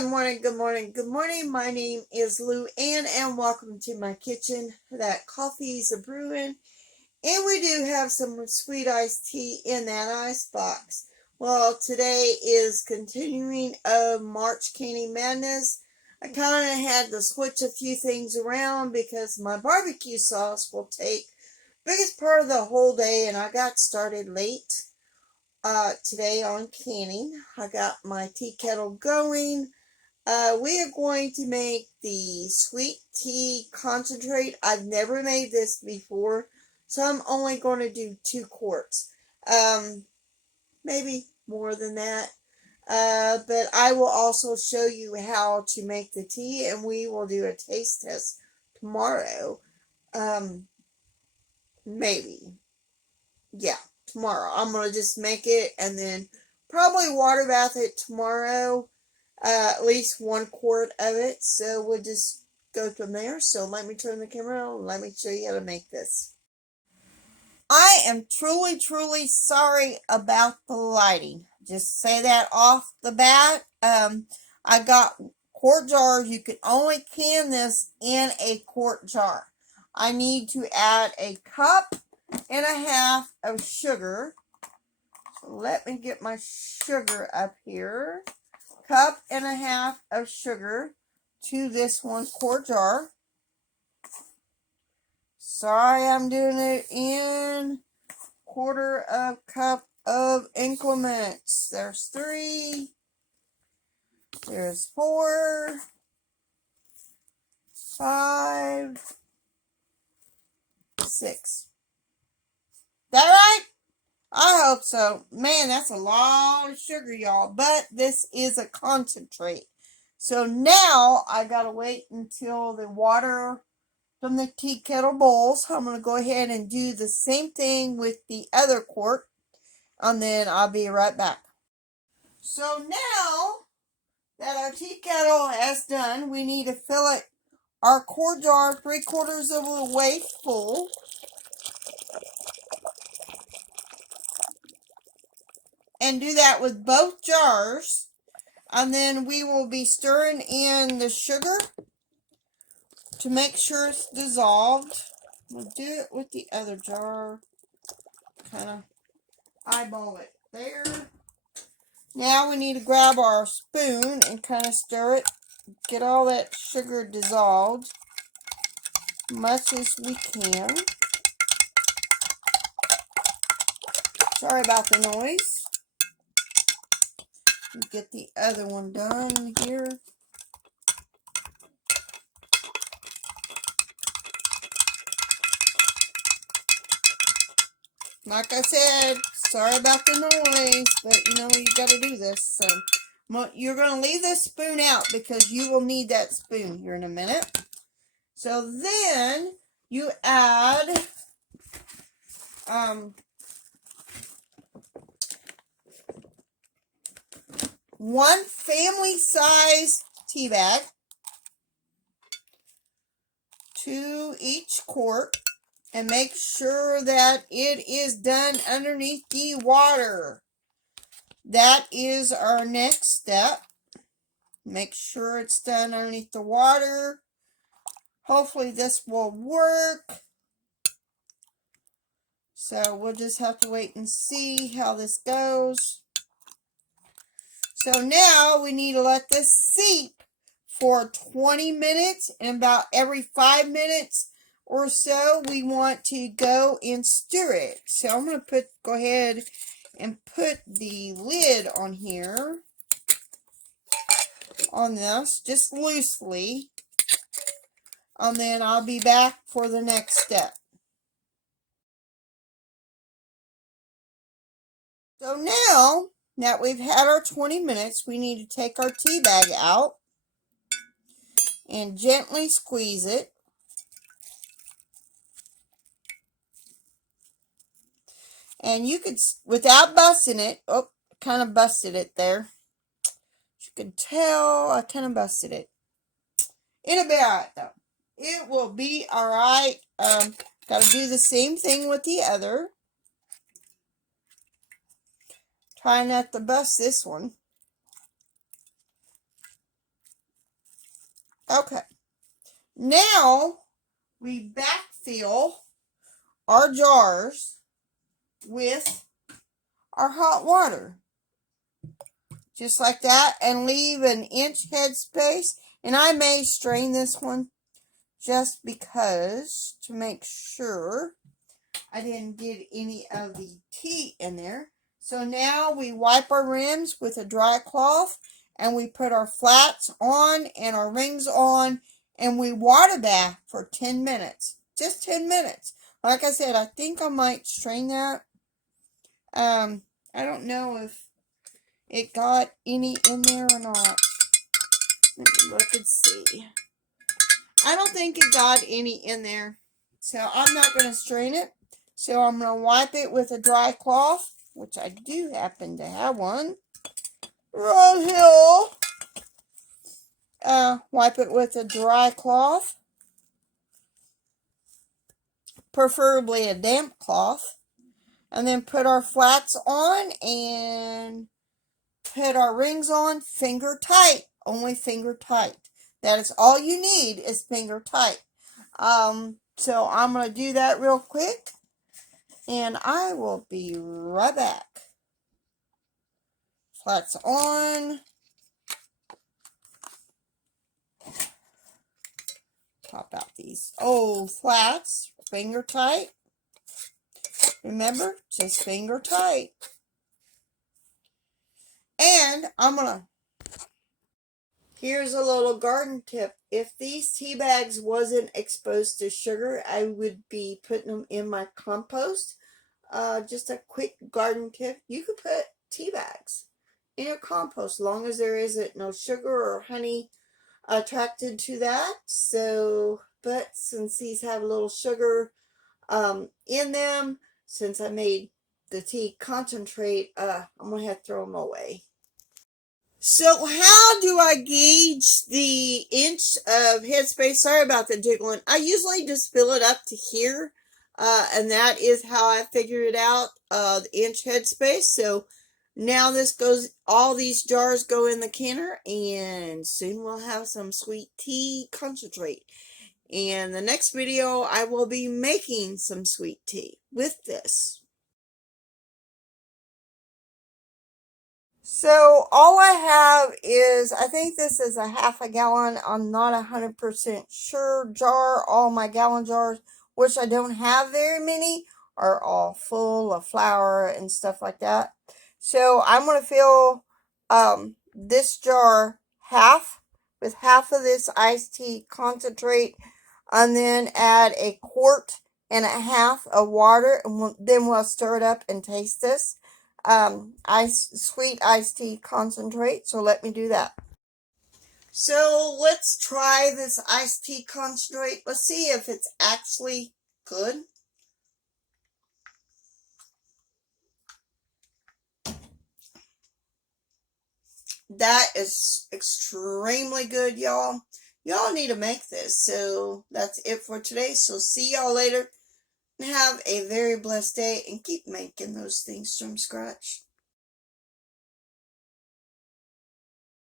Good morning, good morning, good morning. My name is LouAnn and welcome to my kitchen. That coffee's a brewing and we do have some sweet iced tea in that ice box. Well, today is continuing of March Candy Madness. I kind of had to switch a few things around because my barbecue sauce will take biggest part of the whole day and I got started late. Today on canning. I got my tea kettle going. We are going to make the sweet tea concentrate. I've never made this before, so I'm only going to do 2 quarts. Maybe more than that. But I will also show you how to make the tea, and we will do a taste test tomorrow. Maybe. Yeah, tomorrow. I'm going to just make it and then probably water bath it tomorrow. At least 1 quart of it. So we'll just go from there. So let me turn the camera on and let me show you how to make this. I am truly sorry about the lighting. Just say that off the bat. I got quart jars. You can only can this in a quart jar. I need to add a cup and a half of sugar. So let me get my sugar up here. Cup and a half of sugar to this 1 quart jar. Sorry, I'm doing it in 1/4 cup of increments. There's 3. There's 4. 5. 6. That right? I hope so. Man, that's a lot of sugar, y'all. But this is a concentrate. So now I gotta wait until the water from the tea kettle boils. I'm gonna go ahead and do the same thing with the other quart. And then I'll be right back. So now that our tea kettle has done, we need to fill it our quart jar 3/4 of the way full. And do that with both jars. And then we will be stirring in the sugar to make sure it's dissolved. We'll do it with the other jar. Kind of eyeball it there. Now we need to grab our spoon and kind of stir it. Get all that sugar dissolved much as we can. Sorry about the noise. Get the other one done here. Like I said, sorry about the noise, but you know, you got to do this. So you're going to leave this spoon out because you will need that spoon here in a minute. So then you add 1 family size tea bag to each quart, and make sure that it is done underneath the water. That is our next step. Make sure it's done underneath the water. Hopefully this will work. So we'll just have to wait and see how this goes. So now we need to let this seep for 20 minutes, and about every 5 minutes or so we want to go and stir it. So I'm going to go ahead and put the lid on here on this just loosely, and then I'll be back for the next step. So now that we've had our 20 minutes, we need to take our tea bag out and gently squeeze it. And you could, without busting it, oh, kind of busted it there. As you can tell, I kind of busted it. It'll be alright though. It will be alright. Got to do the same thing with the other. Try not to bust this one. Okay. Now we backfill our jars with our hot water. Just like that, and leave an inch head space. And I may strain this one just because, to make sure I didn't get any of the tea in there. So now we wipe our rims with a dry cloth, and we put our flats on and our rings on, and we water bath for 10 minutes. Just 10 minutes. Like I said, I think I might strain that. I don't know if it got any in there or not. Let me look and see. I don't think it got any in there. So I'm not going to strain it. So I'm going to wipe it with a dry cloth, which I do happen to have one right here. Wipe it with a dry cloth, preferably a damp cloth. And then put our flats on and put our rings on finger tight. Only finger tight. That is all you need is finger tight. So I'm going to do that real quick. And I will be right back. Flats on. Pop out these old flats. Finger tight. Remember, just finger tight. And I'm going to... Here's a little garden tip. If these tea bags wasn't exposed to sugar, I would be putting them in my compost. Just a quick garden tip. You could put tea bags in your compost as long as there isn't no sugar or honey attracted to that. So, but since these have a little sugar in them, since I made the tea concentrate, I'm going to have to throw them away. So how do I gauge the inch of headspace? Sorry about the jiggling. I usually just fill it up to here. And that is how I figured it out, the inch headspace. So now this goes, all these jars go in the canner, and soon we'll have some sweet tea concentrate. And the next video, I will be making some sweet tea with this. So all I have is, I think this is a half a gallon. I'm not 100% sure jar. All my gallon jars, which I don't have very many, are all full of flour and stuff like that. So I'm going to fill this jar half with half of this iced tea concentrate, and then add 1.5 quarts of water, and then we'll stir it up and taste this. Sweet iced tea concentrate. So let me do that. So let's try this iced tea concentrate. Let's see if it's actually good. That is extremely good, y'all. Y'all need to make this. So that's it for today. So see y'all later. Have a very blessed day and keep making those things from scratch.